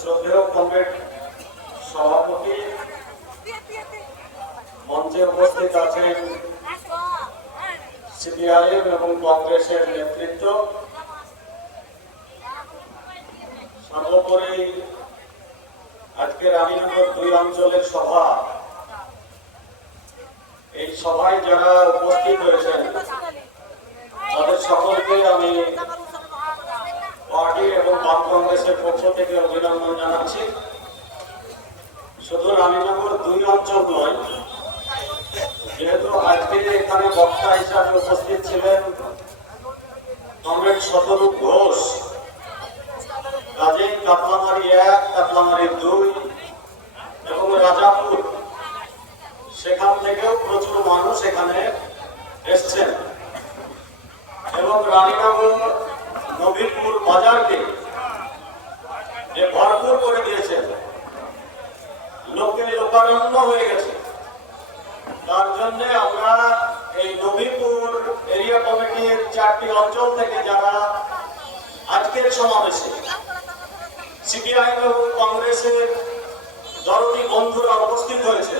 শ্রদ্ধেয় কমরেড সভাপতি, মঞ্চে উপস্থিত আছেন সিপিআইএম এবং কংগ্রেসের নেতৃত্ব, সর্বোপরি আজকে রানীনগর 2 অঞ্চলের সভা, এই সভায় যারা উপস্থিত হয়েছেন তাদের সকলকে আমি পার্টি এবং বাম কংগ্রেসের পক্ষ থেকে অভিনন্দন জানাচ্ছি। শুধু রানীনগর 2 অঞ্চল নয়, যেহেতু আজকে এখানে বক্তা হিসাবে উপস্থিত ছিলেন কমরেড শতরূপ ঘোষ, কাজেই কাতলামারি 1, কাতলামারি 2 এবং রাজাপুর, সেখান থেকেও প্রচুর মানুষ এখানে এসছেন এবং রানীনগর নবীনপুর বাজারকে যে ভরপুর করে দিয়েছেন, লোকে লোকারণ্য হয়ে গেছে। তার জন্য আমরা এই নবীনপুর এরিয়া কমিটির 4টি অঞ্চল থেকে যারা আজকের সমাবেশে সিপিআইএম এবং কংগ্রেসের দরদি বন্ধুরা উপস্থিত হয়েছে,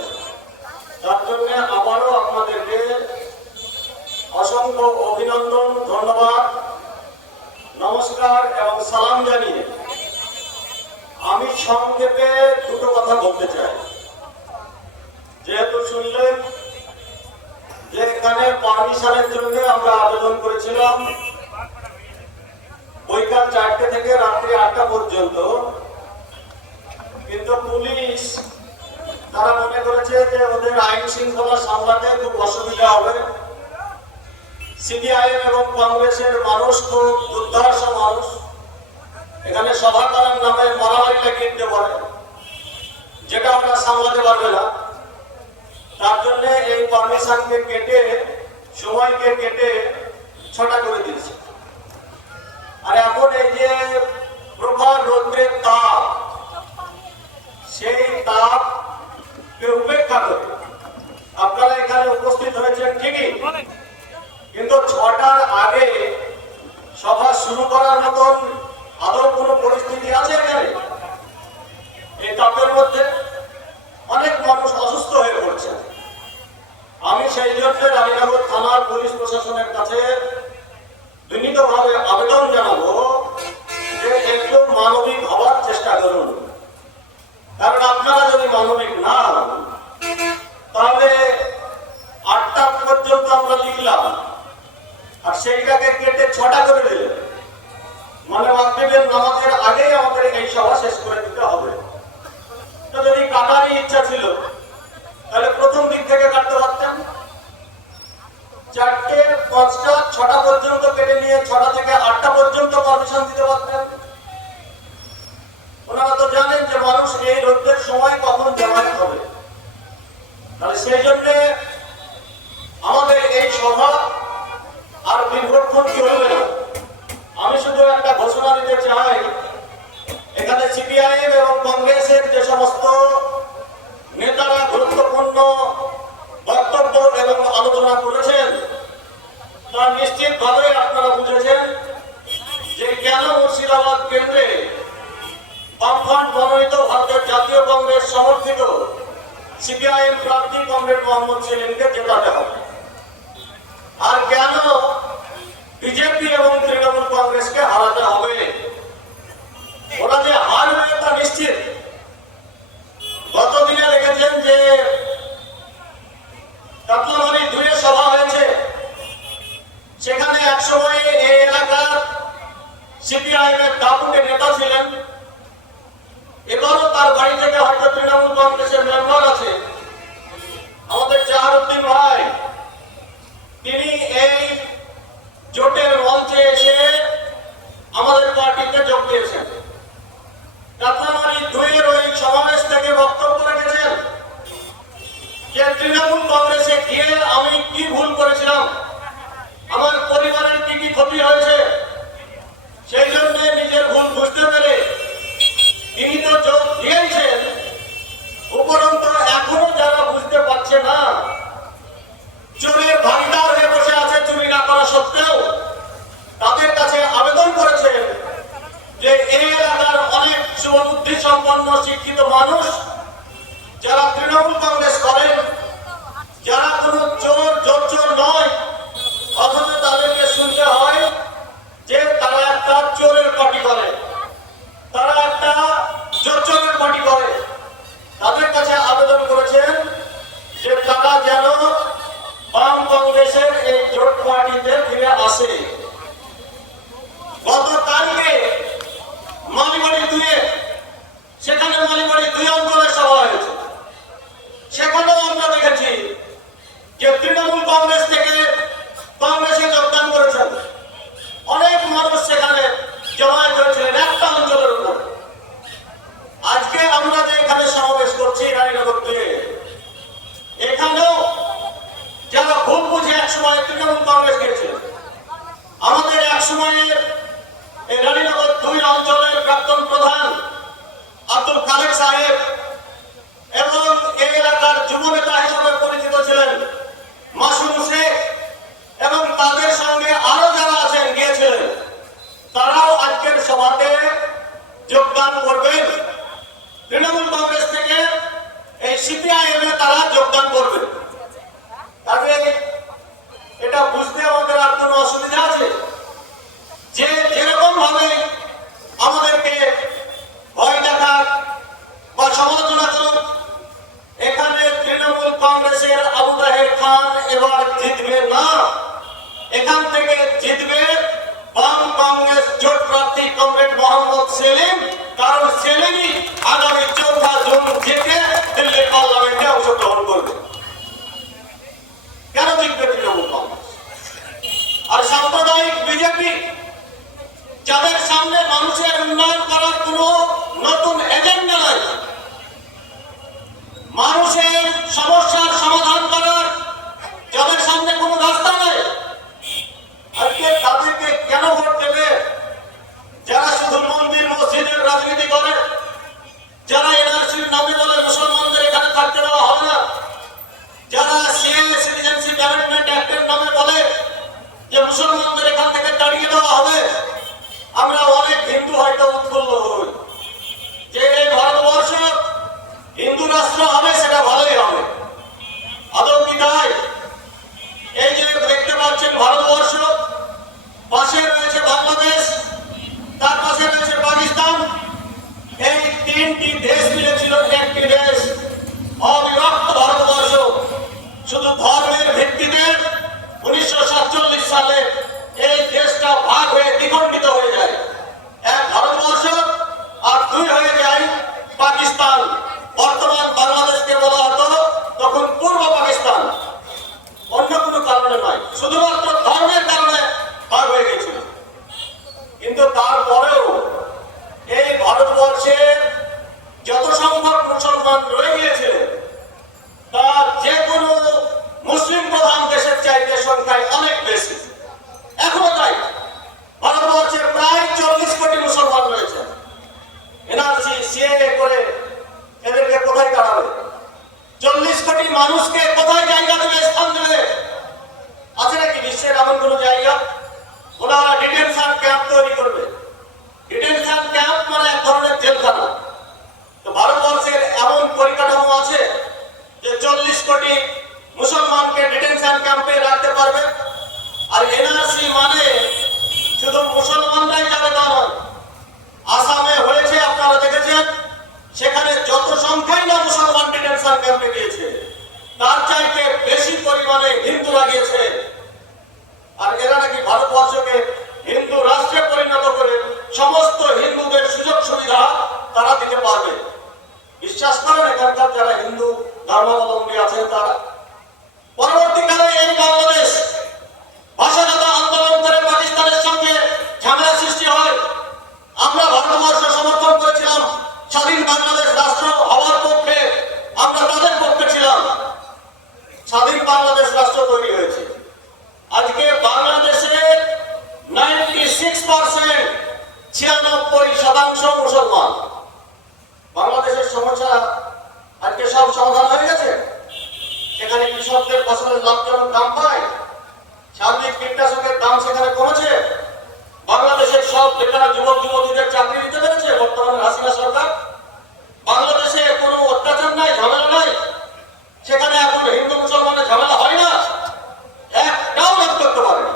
তার জন্য আবারও আপনাদেরকে অসংখ্য অভিনন্দন, ধন্যবাদ, নমস্কার এবং সালাম জানিয়ে আমি সংক্ষেপে দুটো কথা বলতে চাই। যেহেতু শুনলেন যে এখানে পারমিশনের জন্য আমরা আবেদন করেছিলাম বৈকাল 4টে থেকে রাত্রি 8টা পর্যন্ত, কিন্তু পুলিশ তারা মনে করেছে যে ওদের আইন শৃঙ্খলা সামলাতে খুব অসুবিধা হবে। সিপিআইএম এবং কংগ্রেসের মানুষ খুব দুর্ধর্ষ মানুষ, এখানে সভা করার নামে মারামারি লাগিয়ে দিতে পারে, যেটা আমরা সামলাতে পারবে না। তার জন্য এই পারমিশনকে কেটে, সময়কে কেটে 6টা করে দিয়েছে। আর এখন এই যে প্রখর রৌদ্রের তাপ, সেই তাপকে উপেক্ষা করে আপনারা এখানে উপস্থিত হয়েছেন ঠিকই, কিন্তু 6টার আগে সভা শুরু করার মতন আদৌ কোনো পরিস্থিতি আছে এখানে? এই তাপের মধ্যে অনেক মানুষ অসুস্থ হয়ে পড়ছে। আমি সেই জন্য রানীনগর থানার পুলিশ প্রশাসনের কাছে বিনীতভাবে আবেদন জানাবো যে একটু মানবিক হওয়ার চেষ্টা করুন। কারণ আপনারা যদি মানবিক না হন, তাহলে 8টা পর্যন্ত আমরা লিখলাম আর সেইটাকে কেটে 6টা করে দিলেন, মানে মাগরিবের নামাজের আগেই আমাদের এই সভা শেষ করে দিতে হবে। তো যদি কাটারই ইচ্ছা ছিল তাহলে প্রথম দিক থেকে কাটতে পারতেন। 4টে, 5টা, 6টা পর্যন্ত কেটে নিয়ে 6টা থেকে 8টা পর্যন্ত পারমিশন দিতে পারতেন। ওনারা তো জানেন যে মানুষ এই রোদের সময় কখন জামায়াত হবে, তাহলে সেই জন্য আমাদের এই সভা আর দীর্ঘক্ষণ চলবে না। আমি শুধু একটা ঘোষণা দিতে চাই, এখানে সিপিআইএম এবং কংগ্রেসের যে সমস্ত নেতারা গুরুত্বপূর্ণ বক্তব্য এবং আলোচনা করেছেন, তা নিশ্চিতভাবে আপনারা বুঝেছেন যে কেন মুর্শিদাবাদ কেন্দ্রে বামফ্রন্ট মনোনীত ভারতের জাতীয় কংগ্রেস সমর্থিত সিপিআইএম প্রার্থী কমরেড মোহাম্মদ সেলিমকে জেতাতে হবে, আর কেন বিজেপি এবং তৃণমূল কংগ্রেসকে হারাতে হবে। ওরা যে হারবে তা নিশ্চিত। গতদিনে দেখেছেন যে কাতলামারি 2 সভা হয়েছে, সেখানে একসময় এই এলাকার সিপিআইএম এর দাপুটে নেতা ছিলেন, এবারও তার বাড়ি থেকে হয়তো তৃণমূল কংগ্রেসের মেম্বার আছে, আমাদের জাহারউদ্দিন ভাই, তিনি এই জোটের মঞ্চে এসে আমাদের পার্টিতে যোগ দিয়েছেন। কাতলামারি 2 এর ওই সমাবেশ থেকে বক্তব্য রেখেছেন যে তৃণমূল কংগ্রেসে গিয়ে আমি কি ভুল করেছিলাম, আমার পরিবারের কি কি ক্ষতি হয়েছে, সেই জন্য নিজের ভুল বুঝতে পেরে তিনি তো যোগ দিয়েছেন। উপরন্ত এখনো যারা বুঝতে পারছে না, চোরের ভাগিদার হয়ে বসে আছে চুরি না করা সত্ত্বেও, তাদের কাছে আবেদন করেছেন যে এই এলাকার অনেক শুভবুদ্ধি বাংলাদেশের মালিবাড়ি 2 অঞ্চলে সভা হয়েছে। সেখানেও আমরা দেখেছি যে তৃণমূল কংগ্রেস থেকে কংগ্রেসে যোগদান করেছেন অনেক মানুষ সেখানে জমায়েত হয়েছিলেন একটা অঞ্চলের উপর। আজকে আমরা যে এখানে সমাবেশ করছি রানীনগর 2, এখানেও যারা ভুল বুঝে এক সময় তৃণমূল কংগ্রেস গিয়েছিল, আমাদের এক সময়ের এই রানীনগর 2 অঞ্চলের প্রাক্তন প্রধান আব্দুল খালেক সাহেব এবং এই এলাকার যুব নেতা হিসেবে পরিচিত ছিলেন মাসুম শেখ এবং তাদের সঙ্গে আরো যারা আছেন গিয়েছিলেন, তারাও আজকের সভাতে যোগদান করবেন। তৃণমূল কংগ্রেস থেকে এই সিপিআইএম এ তারা যোগদান করবেন। তবে এটা বুঝতে আমাদের আর কোনো অসুবিধা আছে যে যেরকম ভাবে আমাদেরকে ভয় দেখাক বা সমালোচনা করুক, এখানে তৃণমূল কংগ্রেসের আবু তাহের খান এবার জিতবে না। এখান থেকে জিতবে বাম কংগ্রেস জোট প্রার্থী কমরেড মোহাম্মদ সেলিম, কারণ সেলিমই আগামী 4 জুন জিতে দিল্লি পার্লামেন্টে অংশগ্রহণ করবে। কেন জিতবে তৃণমূল কংগ্রেস? আর সাম্প্রদায়িক বিজেপি, যাদের সামনে মানুষের উন্নয়ন করার কোনো নতুন এজেন্ডা নাই, মানুষের সমস্যার সমাধান করার যাদের সামনে কোনো রাস্তা নেই, আজকে তাদেরকে কেন ভোট দেবে? যারা শুধু মন্দির মসজিদের রাজনীতি করে, যারা এনআরসির নামে বলে মুসলমানদের এখানে থাকতে দেওয়া হবে না, যারা সিএএ সিটিজেনশিপ অ্যামেন্ডমেন্ট অ্যাক্টের নামে বলে যে মুসলমানদের এখান থেকে তাড়িয়ে দেওয়া হবে। আমরা অনেক হিন্দু হয়তো উৎফুল্ল হই যে এই ভারতবর্ষ হিন্দু রাষ্ট্র হবে, সেটা ভালোই হবে। আদৌ কি তাই? এই যে দেখতে পাচ্ছেন ভারতবর্ষ, পাশে রয়েছে বাংলাদেশ, তার পাশে রয়েছে পাকিস্তান, এই 3টি দেশ মিলেছিল একটি দেশ, অবিভক্ত ভারতবর্ষ। শুধু ধর্মের ভিত্তিতে 1947 সালে এই দেশটা ভাগ হয়ে দ্বিখণ্ডিত হয়ে যায়। এক ভারতবর্ষ আর 2 হয়ে যায় পাকিস্তান। বর্তমান বাংলাদেশকে বলা হতো তখন পূর্ব পাকিস্তান। অন্য কোনো কারণে নয়, শুধুমাত্র ধর্মের কারণে ভাগ হয়ে গেছিল। কিন্তু তারপরেও এই ভারতবর্ষে যত সংখ্যক মুসলমান রয়ে গিয়েছিলেন, তার যে কোনো মুসলিম প্রধান দেশের চাইতে সংখ্যায় অনেক বেশি। এখনো তাই। ভারতবর্ষের প্রায় 40 কোটি মুসলমান রয়েছে। এনআরসি সিএএ করে এদেরকে কোথায় দাঁড়াবে? 40 কোটি মানুষকে কোথায় জায়গা দেবে, স্থান দেবে? আছে নাকি বিশ্বের এমন কোনো জায়গা? ওনারা ডিটেনশন ক্যাম্প তৈরি করবে। ডিটেনশন ক্যাম্প মানে এক ধরনের জেলখানা। তো ভারতবর্ষের এমন পরিকাঠামো আছে যে 40 কোটি মুসলমানকে ডিটেনশন ক্যাম্পে রাখতে পারবে। আর এনআরসি মানে শুধু মুসলমানরাই যাবে তা নয়। আসামে হয়েছে, আপনারা দেখেছেন, সেখানে যত সংখ্যাই না মুসলমান ডিটেনশন ক্যাম্পে গিয়েছে, তার চাইতে বেশি পরিমাণে হিন্দুরা গিয়েছে। আর এরা নাকি ভারতবর্ষকে হিন্দু রাষ্ট্রে পরিণত করে সমস্ত হিন্দুদের সুযোগ সুবিধা তারা দিতে পারবে। বিশ্বাস করেন এখানকার যারা হিন্দু ধর্মাবলম্বী আছেন তারা? পরবর্তীকালে এই বাংলাদেশ ভাষাগত আন্দোলন করে পাকিস্তানের সঙ্গে ঝামেলা সৃষ্টি হয়। আমরা ভারতবর্ষ সমর্থন করেছিলাম, স্বাধীন বাংলাদেশ রাষ্ট্র হওয়ার পক্ষে আমরা তাদের পক্ষে ছিলাম। স্বাধীন বাংলাদেশ রাষ্ট্র তৈরি হয়েছে। আজকে বাংলাদেশে 96%, 96% মুসলমান। বাংলাদেশের সমস্যা আজকে সব সমাধান হয়ে গেছে। সেখানে কৃষকদের ফসলের লাভজনক দাম পায়, সার্বিক কীটনাশকের দাম সেখানে কমেছে, বাংলাদেশের সব বেকার যুবক যুবতীদের চাকরি দিতে পেরেছে বর্তমানে হাসিনা সরকার। বাংলাদেশে কোনো অত্যাচার নাই, ঝামেলা নাই, সেখানে এখন হিন্দু মুসলমানের ঝামেলা হয় না, একটাও লাভ করতে পারেনি।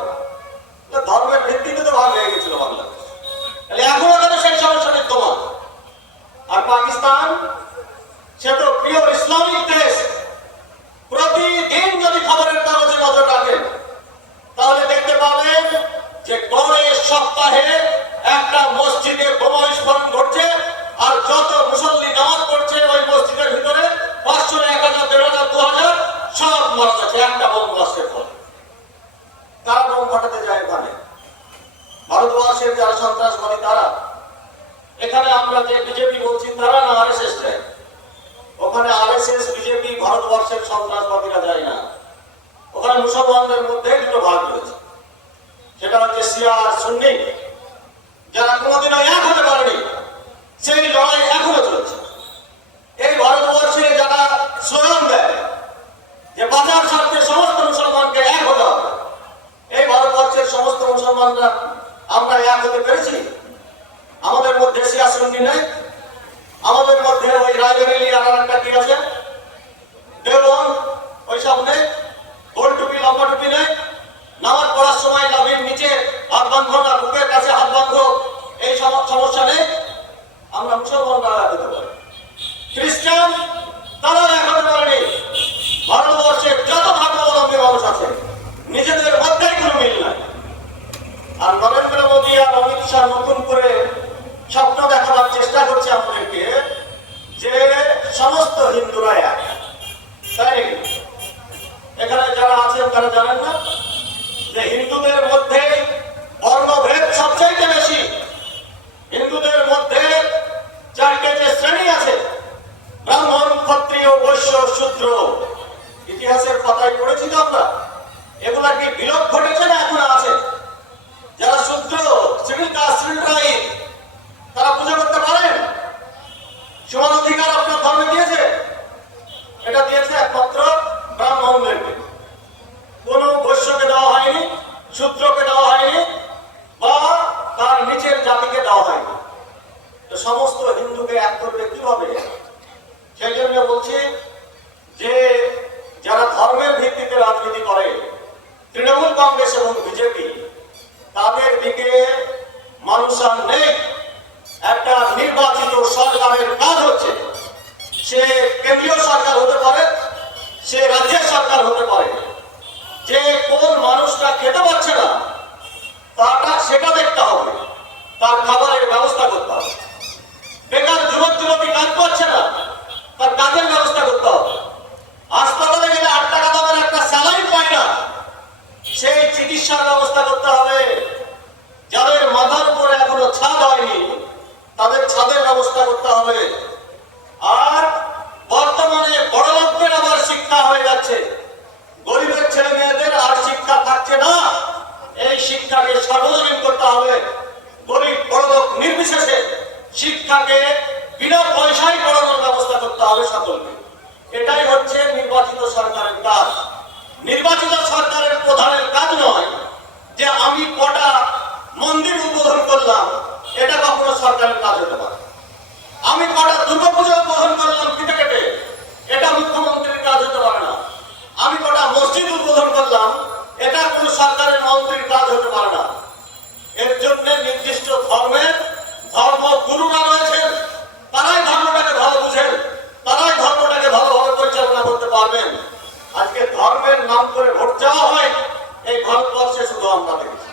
ধর্মের ভিত্তিতে তো ভাগ হয়ে গেছিল বাংলাদেশ। এখনো কেন সেই সমস্যা বিদ্যমান? আর পাকিস্তান, সে তো পিওর ইসলামিক দেশ। প্রতিদিন যদি খবরের কাগজে নজর রাখেন তাহলে দেখতে পাবেন যে গড়ে সপ্তাহে একটা মসজিদে বোমা বিস্ফোরণ ঘটছে, আর যত মুসল্লি নামাজ মারা যাচ্ছে একটা বোম ব্লাস্টের ফলে। তারা বোম ফাটাতে যায় এখানে, ভারতবর্ষের যারা সন্ত্রাসবাদী তারা। এখানে আমরা যে বিজেপি বলছি তারা না আরএসএস দেয়, ওখানে আরএসএস বিজেপি ভারতবর্ষের সন্ত্রাসবাদীরা যায় না। ওখানে মুসলমানদের মধ্যে দুটো ভাগ রয়েছে, সেটা হচ্ছে শিয়া আর সুন্নি, যারা কোনোদিনও এক হতে পারেনি, সেই লড়াই এখনো চলছে। এই ভারতবর্ষে যারা স্লোগান দেয় যে বাজার স্বার্থে সমস্ত মুসলমানকে এক হতে হবে, এই ভারতবর্ষের সমস্ত মুসলমানরা আমরা এক হতে পেরেছি? আমাদের মধ্যে শিয়া সুন্নি নেই, আমাদের মধ্যে ওই রায়বেরেলি আর একটা কি আছে দেওবন্দ, ওইসব নেই, গোল টুপি লম্বা টুপি নেই, নামাজ পড়ার সময় লাভির নিচে হাত বাঁধবো না বুকের কাছে হাত বাঁধবো, এই সমস্যা নেই। আমরা মুসলমানরা এক হতে পারি, খ্রিস্টান তারা এক হতে পারেনি। ভারতবর্ষের যত ধর্মাবলম্বী মানুষ আছে নিজেদের মধ্যেই কোনো মিল নাই। আর নরেন্দ্র মোদী আর অমিত শাহ নতুন করে স্বপ্ন দেখাবার চেষ্টা করছে আমাদেরকে যে সমস্ত হিন্দুরা এক, তাই নাকি? এখানে যারা আছেন তারা জানেন না যে হিন্দুদের মধ্যে বর্ণভেদ সবচাইতে বেশি। হিন্দুদের মধ্যে চারটে যে শ্রেণী আছে, ব্রাহ্মণ, ক্ষত্রিয়, বৈশ্য, শূদ্র, ইতিহাসের পাতায় পড়েছি তো আমরা। এগুলা কি বিলোপ ঘটেছে না এখন আছে? যারা শূদ্র শ্রেণীরাই তারা পুজো করতে পারেন, সমান অধিকার আপনার ধর্মে দিয়েছে, এটা দিয়েছে একমাত্র ব্রাহ্মণদেরকে, কোন বৈশ্যকে দেওয়া হয়নি, শূদ্রকে দেওয়া হয়নি, বা তার নিচের জাতিকে দেওয়া হয়নি। তো সমস্ত হিন্দুকে এক করবে কিভাবে? সেই জন্য বলছি যে যারা ধর্মের ভিত্তিতে রাজনীতি করে, তৃণমূল কংগ্রেস এবং বিজেপি, তাদের দিকে মানুষ আর নেই। একটা নির্বাচিত সরকারের কাজ হচ্ছে, সে কেন্দ্রীয় সরকার হতে পারে, সে রাজ্যের সরকার হতে পারে, যে কোন মানুষটা খেতে পারছে না সেটা দেখতে হবে, তার খাবারের ব্যবস্থা করতে হবে। বেকার যুবক যুবতী কাজ পাচ্ছে না, তার কাজের ব্যবস্থা করতে হবে। হাসপাতালে গেলে 8 টাকা দামের একটা স্যালাইন পায় না, সেই চিকিৎসার ব্যবস্থা করতে হবে। যাদের মাথার উপরে এখনো ছাদ হয়নি তাদের ছাদের ব্যবস্থা করতে হবে। আর বর্তমানে বড় লোকদের আবার শিক্ষা হয়ে যাচ্ছে, গরিবের ছেলে মেয়েদের আর শিক্ষা থাকছে না। এই শিক্ষাকে সার্বজনীন করতে হবে, গরিব বড় লোক নির্বিশেষে শিক্ষাকে বিনা পয়সায় পড়ানোর ব্যবস্থা করতে হবে সকলকে। এটাই হচ্ছে নির্বাচিত সরকারের কাজ। নির্বাচিত সরকারের প্রধানের কাজ নয় যে আমি কটা মন্দির উদ্বোধন করলাম, এটা কখনো সরকারের কাজ হতে পারে। আমি কটা দুর্গাপূজা উদ্বোধন করলাম কেটে কেটে, এটা মুখ্যমন্ত্রীর কাজ হতে পারে না। আমি কটা মসজিদ উদ্বোধন করলাম, এটা কোনো সরকারের মন্ত্রীর কাজ হতে পারে না। এর জন্য নির্দিষ্ট ধর্মের ধর্মগুরুরা রয়েছেন, তারাই ধর্মটাকে ভালো বুঝেন, তারাই ধর্মটাকে ভালোভাবে পরিচালনা করতে পারবেন। আজকে ধর্মের নাম করে ভোট চাওয়া হয় এই ভারতবর্ষে শুধু আমরা দেখেছি।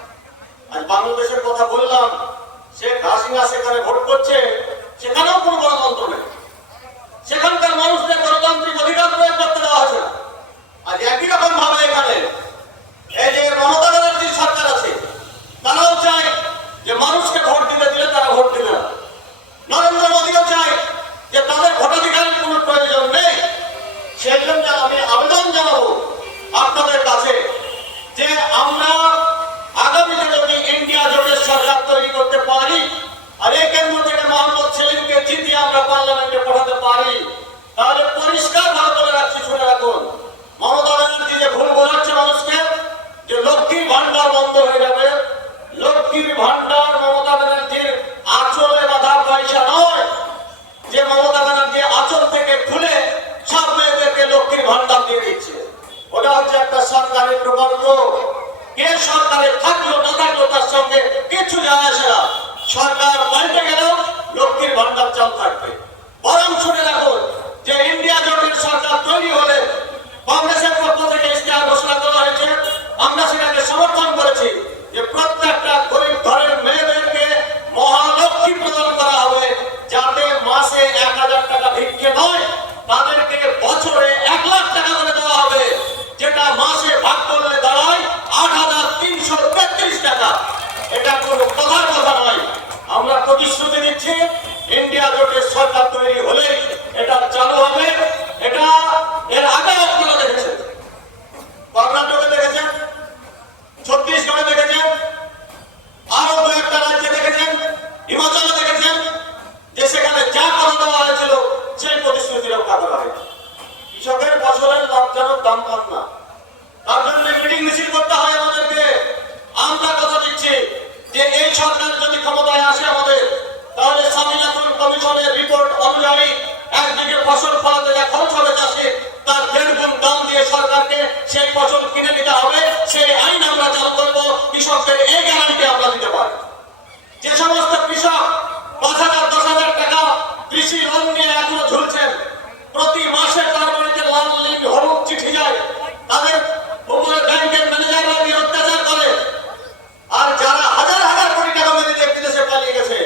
আজ বাংলাদেশের কথা বললাম, শেখ হাসিনা সেখানে ভোট করছে, সেখানেও কোনো গণতন্ত্র নেই, সেখানকার মানুষদের গণতান্ত্রিক অধিকার প্রয়োগ করতে দেওয়া হচ্ছে না। আজ একই রকম ভাবে এখানে এই যে মমতা ব্যানার্জির সরকার আছে, তারাও চায় যে মানুষকে ভোট দিতে দিলে তারা ভোট দিবে না। নরেন্দ্র মোদীও চায় যে তাদের ভোটাধিকারের কোনো প্রয়োজন নেই। সেই জন্য আমি আবেদন জানাবো আপনাদের কাছে যে আমরা আগামীতে যদি ইন্ডিয়া জোটের সরকার তৈরি করতে পারি আর এই কেন্দ্র থেকে মোহাম্মদ সেলিমকে জিতিয়ে আমরা পার্লামেন্টে পাঠাতে পারি, তাহলে পরিষ্কার ভাবে বলে রাখছি, শুনে রাখুন, মমতা ব্যানার্জি যে ভুল বোঝাচ্ছে মানুষকে যে লক্ষ্মীর ভান্ডার বন্ধ হয়ে যাবে, লক্ষ্মীর ভান্ডার মমতা ব্যানার্জির আঁচলে বাঁধা পয়সা নয় যে মমতা ব্যানার্জি আঁচল থেকে খুলে সব মেয়েদেরকে লক্ষ্মীর ভান্ডার দিয়ে দিচ্ছে। ওটা হচ্ছে একটা সরকারি প্রকল্প। কে সরকারে থাকলো না থাকলো তার সঙ্গে কিছু যায় আসে না। সরকার পাল্টে গেলেও লক্ষ্মীর ভান্ডার চালু থাকবে। বরং শুনে রাখুন যে ইন্ডিয়া জোটের সরকার তৈরি হলে কংগ্রেসের পক্ষ থেকে ইশতেহার ঘোষণা করা হয়েছে, আমরা সেটাকে সমর্থন করেছি যে প্রত্যেকটা গরিব ঘরের মেয়েদেরকে মহালক্ষ্মী প্রদান করা হবে, যাতে মাসে 1000 টাকা ভিক্ষে নয়, তাদেরকে বছরে 1 লাখ টাকা করে দেওয়া হবে, যেটা দাম পান না। তার জন্য মিটিং মিছিল করতে হয় আমাদেরকে। আমরা কথা দিচ্ছি যে এই সরকার যদি ক্ষমতায় আসে আমাদের, তাহলে স্বামীনাথন কমিশনের রিপোর্ট অনুযায়ী একদিকে ফসল ফলাতে যা খরচ হবে চাষে, তার 1.5 গুণ দাম দিয়ে সরকারকে সেই ফসল কিনে নিতে হবে। সেই আইন আমরা চালু করবো। কৃষকদের এই গ্যারান্টি আমরা দিতে পারি। যে সমস্ত কৃষক 5,000 10,000 টাকা কৃষি লোন নিয়ে এখনো ঝুলছেন, প্রতি মাসে তার বাড়িতে লাল হলুদ চিঠি যায়, তাদের উপরে ব্যাংকের ম্যানেজাররা অত্যাচার করে, আর যারা হাজার হাজার কোটি টাকা মেরে দিয়ে বিদেশে পালিয়ে গেছে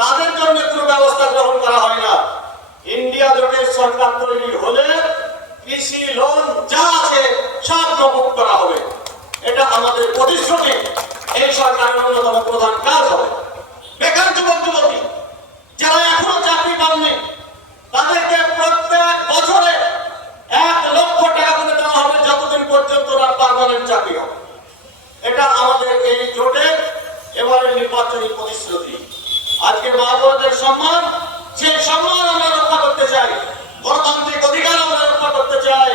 তাদের জন্য কোনো ব্যবস্থা গ্রহণ করা হয় না। ইন্ডিয়া জোটের সরকার তৈরি হলে কৃষি লোন যা আছে সব মকুব করা হবে। এটা আমাদের প্রতিশ্রুতি। এই সরকারের অন্যতম প্রধান কাজ হবে। বেকার যুবক যুবতী যারা এখনো চাকরি পাননি, তাদেরকে প্রত্যেক বছরে 1 লক্ষ টাকা করে দেওয়া হবে যতদিন পর্যন্ত তার পার্মানেন্ট চাকরি হবে। এটা আমাদের এই জোটের এবারের নির্বাচনী প্রতিশ্রুতি। আজকে মা বোনদের সম্মান, সেই সম্মান আমরা রক্ষা করতে চাই। গণতান্ত্রিক অধিকার আমরা রক্ষা করতে চাই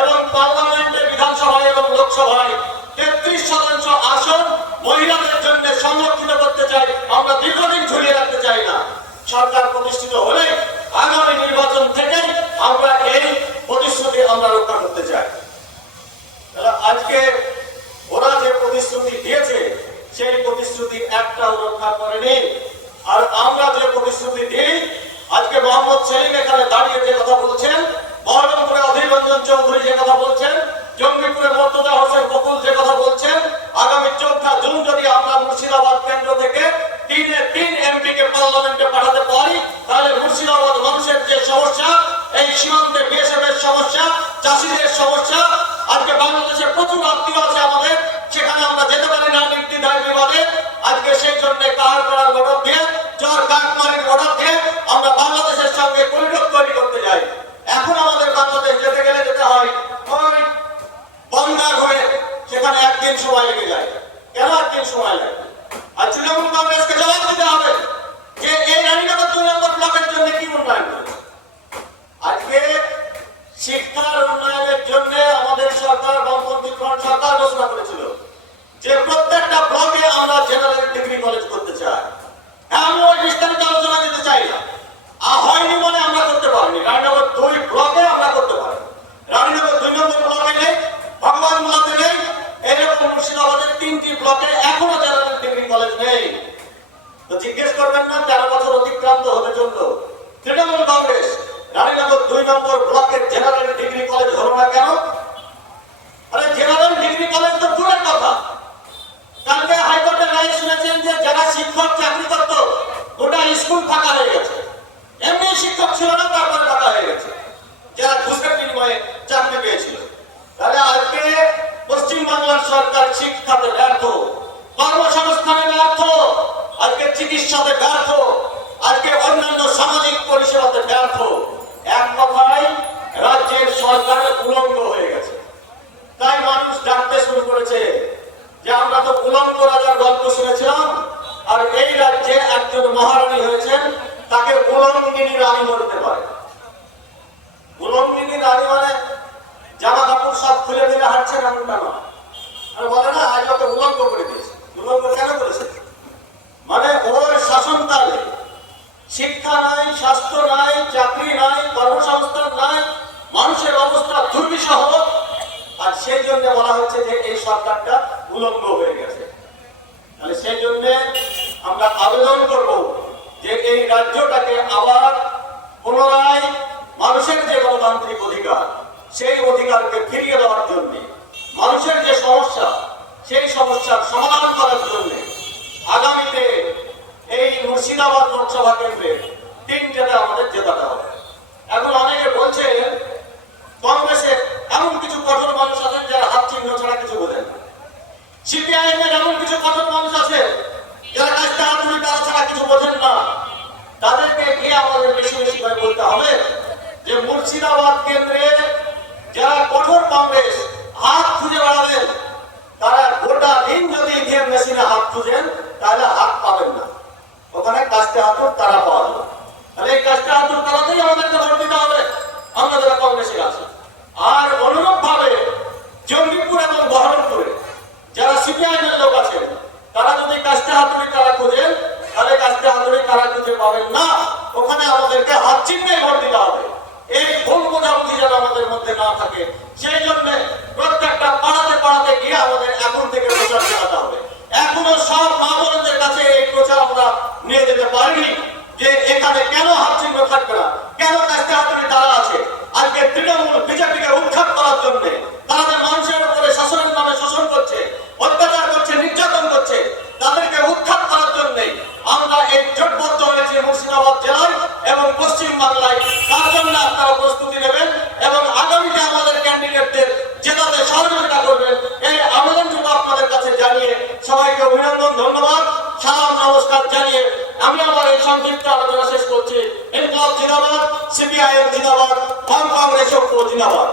এবং পার্লামেন্টে, বিধানসভায় এবং লোকসভায় 33% আসন মহিলাদের জন্য সংরক্ষিত করতে চাই। আমরা দীর্ঘদিন ঝুলিয়ে রাখতে চাই না। সরকার প্রতিষ্ঠিত হলে আগামী নির্বাচন থেকে আমরা এই প্রতিশ্রুতি আমরা রক্ষা করতে চাই। আজকে ওরা যে প্রতিশ্রুতি দিয়েছে সেই প্রতিশ্রুতি একটাও রক্ষা করেনি। আর আমরা যে প্রতিশ্রুতি দিই, আজকে মোহাম্মদ সেলিম এখানে দাঁড়িয়ে যে কথা বলছেন, বহরমপুরে অধীর রঞ্জন চৌধুরী যে কথা বলছেন, জঙ্গিপুরে মর্তজা হোসেন বকুল যে কথা বলছেন, আগামী 4 জুন যদি আমরা মুর্শিদাবাদ কেন্দ্র থেকে 3 এমপিকে পার্লামেন্টে পাঠাতে পারি, তাহলে মুর্শিদাবাদ মানুষের যে সমস্যা, এই সীমান্তে বিএসএফের সমস্যা, চাষিদের সমস্যা, আজকে বাংলাদেশের প্রচুর আত্মীয় আছে আমাদের, সেখানে আমরা যেতে পারি না নির্দ্বিধায় বিবাদে। আজকে সেই জন্য কাহার করার বর্ডার দিয়ে, চর কাকমারির বর্ডার দিয়ে আমরা বাংলাদেশের সঙ্গে করিডোর তৈরি করতে যাই। এখন আমাদের বাংলাদেশ যেতে গেলে যেতে হয় ওই বন্ধা ঘুরে, সেখানে 1 দিন সময় লেগে যায়। কেন 1 দিন সময় লাগে? আর তৃণমূল কংগ্রেসকে জবাব দিতে হবে যে এই রানীনগর 2 নম্বর ব্লকের জন্য কি উন্নয়ন করেছে। আজকে শিক্ষার উন্নয়নের জন্য আমাদের সরকার, বামপন্থী সরকার ঘোষণা করেছিল যে প্রত্যেকটা ব্লকে আমরা জেনারেল ডিগ্রি কলেজ করতে চাই। আমি ওই বিস্তারিত আলোচনা দিতে চাই না। হয়নি মানে আমরা করতে পারিনি। রানীনগর 2 ব্লকে আমরা করতে পারি, রানীনগর 2 নম্বর ব্লকে নেই, ভগবান মোলাতে নেই, এরকম মুর্শিদাবাদের 3টি ব্লকে এখনো জেনারেল ডিগ্রি কলেজ নেই। তো জিজ্ঞেস করবেন না 13 বছর অতিক্রান্ত হতে চলল, তৃণমূল কংগ্রেস রানীনগর 2 নম্বর ব্লকের জেনারেল ডিগ্রি কলেজ হলো না কেন? আরে জেনারেল ডিগ্রি কলেজ তো দূরের কথা। কালকে হাইকোর্টের রায় শুনেছেন যে যারা শিক্ষক চাকরি করত গোটা স্কুল ফাঁকা হয়ে গেছে। এমনি শিক্ষক ছিল না, তারপরে ফাঁকা হয়ে গেছে যারা ঘুষের বিনিময়ে চাকরি পেয়েছিল। তাহলে আজকে পশ্চিমবাংলার সরকার শিক্ষাতে ব্যর্থ, কর্মসংস্থানে ব্যর্থ, আজকে চিকিৎসাতে ব্যর্থ, আজকে অন্যান্য সামাজিক পরিষেবাতে ব্যর্থ। এক কথায় রাজ্যের সরকার উলঙ্গ হয়ে গেছে। তাই মানুষ ডাকতে শুরু করেছে যে আমরা তো উলঙ্গ রাজার গল্প শুনেছিলাম, আর এই রাজ্যে একজন মহারানী হয়েছেন, তাকে উলঙ্গিনী রানী বলতে পারে। উলঙ্গিনী রানী মানে জামা কাপড় সব খুলে ফেলে হাঁটছেন এমনটা নয়। আর বলে না আজ ওকে উলঙ্গ করে দিয়েছে। উলঙ্গ কেন করেছে? মানে ওর শাসনকালে শিক্ষা নাই, স্বাস্থ্য নাই, চাকরি নাই, কর্মসংস্থান নাই, মানুষের অবস্থা দুর্বিষহ। আর সেই জন্য বলা হচ্ছে যে এই সরকারটা উলঙ্গ হয়ে গেছে। তাহলে সেই জন্য আমরা আবেদন করব যে এই রাজ্যটাকে আবার পুনরায় মানুষের যে গণতান্ত্রিক অধিকার, সেই অধিকারকে ফিরিয়ে দেওয়ার জন্য, মানুষের যে সমস্যা, সেই সমস্যার সমাধান করার জন্য আগামীতে এই মুর্শিদাবাদ লোকসভা কেন্দ্রে 3টাতে আমাদের জেতাতে হবে। এখন অনেকে বলছে কংগ্রেসে এমন কিছু কঠোর মানুষ আছেন যারা হাত চিহ্ন ছাড়া কিছু বোঝেন না, সিপিআইএম এর এমন কিছু কঠোর মানুষ আছে যারা কাজটা হাতুড়ি তারা ছাড়া কিছু বোঝেন না। তাদেরকে গিয়ে আমাদের বেশি বেশি করে বলতে হবে যে মুর্শিদাবাদ কেন্দ্রে যারা কঠোর কংগ্রেস হাত খুঁজে বেড়াবেন, তারা গোটা দিন যদি ইভিএম মেশিনে হাত খুঁজেন তাহলে হাত পাবেন না। ওখানে কাজটা হাতুর তারা পাওয়া যাবে। তাহলে এই কাজটা হাতুর তারাতেই আমাদেরকে ভোট দিতে হবে আমরা যারা কংগ্রেসে আছি। আর সেই জন্য প্রত্যেকটা পাড়াতে পাড়াতে গিয়ে আমাদের এখন থেকে প্রচার চালাতে হবে। এখনো সব মা বোনদের কাছে এই প্রচার আমরা নিয়ে যেতে পারিনি যে এখানে কেন হাতচিহ্ন থাকবে না, কেন কাস্তে হাতুড়ি তারা আছে। আজকে তৃণমূল বিজেপিকে উৎখাত করার জন্য তারা যে মানুষের উপরে শাসনের নামে শোষণ করছে, অত্যাচার করছে, নির্যাতন করছে, তাদেরকে উৎখাত করার জন্য আমরা এই জোটবদ্ধ হয়েছি মুর্শিদাবাদ জেলায় এবং পশ্চিম বাংলায়। তার জন্য আপনারা প্রস্তুতি নেবেন এবং আগামীতে আমাদের ক্যান্ডিডেটদের জেলাতে সহযোগিতা করবেন, এই আবেদনটুকু আপনাদের কাছে জানিয়ে সবাইকে অভিনন্দন, ধন্যবাদ, সালাম, নমস্কার জানিয়ে আমি আমার এই সংক্ষিপ্ত আলোচনা শেষ করছি। ইনকলাব জিন্দাবাদ, সিপিআইএম জিন্দাবাদ, বাম কংগ্রেস ঐক্য জিন্দাবাদ।